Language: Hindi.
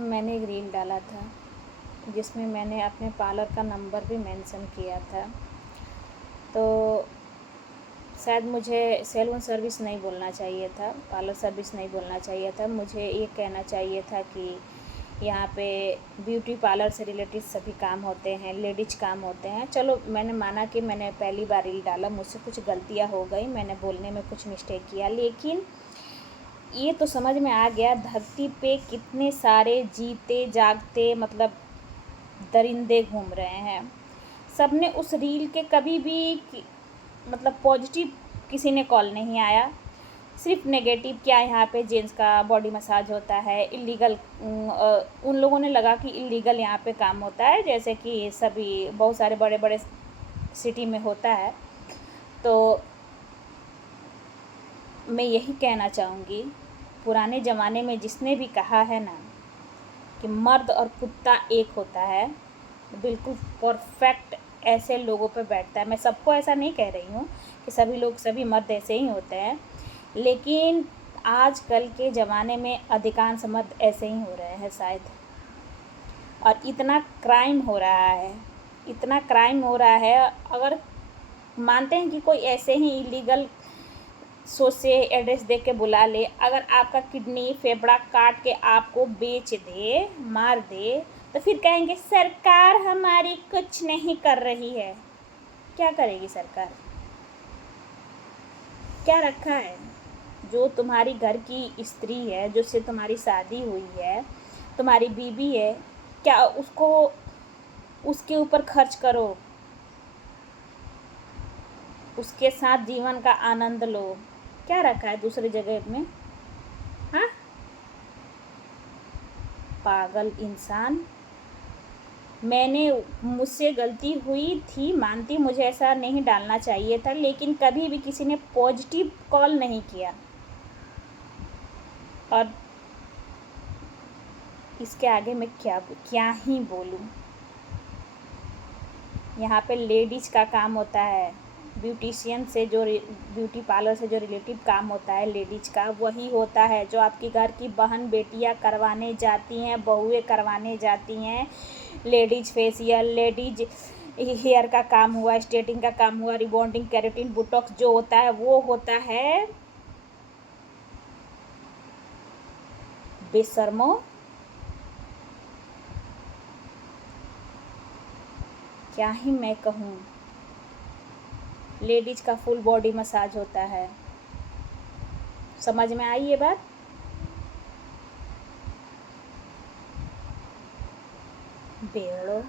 मैंने एक रील डाला था जिसमें मैंने अपने पार्लर का नंबर भी मेंशन किया था। तो शायद मुझे सैलून सर्विस नहीं बोलना चाहिए था, पार्लर सर्विस नहीं बोलना चाहिए था। मुझे ये कहना चाहिए था कि यहाँ पे ब्यूटी पार्लर से रिलेटेड सभी काम होते हैं, लेडीज काम होते हैं। चलो, मैंने माना कि मैंने पहली बार रील डाला, मुझसे कुछ गलतियाँ हो गई, मैंने बोलने में कुछ मिस्टेक किया, लेकिन ये तो समझ में आ गया धरती पे कितने सारे जीते जागते मतलब दरिंदे घूम रहे हैं। सबने उस रील के कभी भी मतलब पॉजिटिव किसी ने कॉल नहीं आया, सिर्फ नेगेटिव। क्या यहाँ पे जेंट्स का बॉडी मसाज होता है, इलीगल। उन लोगों ने लगा कि इलीगल यहाँ पे काम होता है, जैसे कि सभी बहुत सारे बड़े बड़े सिटी में होता है। तो मैं यही कहना चाहूँगी, पुराने ज़माने में जिसने भी कहा है ना कि मर्द और कुत्ता एक होता है, बिल्कुल परफेक्ट ऐसे लोगों पे बैठता है। मैं सबको ऐसा नहीं कह रही हूँ कि सभी लोग, सभी मर्द ऐसे ही होते हैं, लेकिन आजकल के ज़माने में अधिकांश मर्द ऐसे ही हो रहे हैं शायद। और इतना क्राइम हो रहा है, इतना क्राइम हो रहा है। अगर मानते हैं कि कोई ऐसे ही इलीगल सोच से एड्रेस दे के बुला ले, अगर आपका किडनी फेफड़ा काट के आपको बेच दे, मार दे, तो फिर कहेंगे सरकार हमारी कुछ नहीं कर रही है। क्या करेगी सरकार? क्या रखा है? जो तुम्हारी घर की स्त्री है, जो से तुम्हारी शादी हुई है, तुम्हारी बीवी है, क्या उसको उसके ऊपर खर्च करो, उसके साथ जीवन का आनंद लो। क्या रखा है दूसरी जगह में? हाँ, पागल इंसान। मुझसे गलती हुई थी, मानती, मुझे ऐसा नहीं डालना चाहिए था, लेकिन कभी भी किसी ने पॉजिटिव कॉल नहीं किया। और इसके आगे मैं क्या ही बोलूँ। यहाँ पे लेडीज़ का काम होता है, ब्यूटिशियन से जो ब्यूटी पार्लर से जो रिलेटिव काम होता है लेडीज़ का, वही होता है जो आपकी घर की बहन बेटियाँ करवाने जाती हैं, बहुएँ करवाने जाती हैं। लेडीज फेशियल, लेडीज हेयर का काम हुआ, स्ट्रेटिंग का काम हुआ, रिबॉन्डिंग, केराटिन, बोटॉक्स जो होता है वो होता है बेशर्मो। क्या ही मैं कहूँ। लेडीज का फुल बॉडी मसाज होता है। समझ में आई ये बात? बेवड़ो।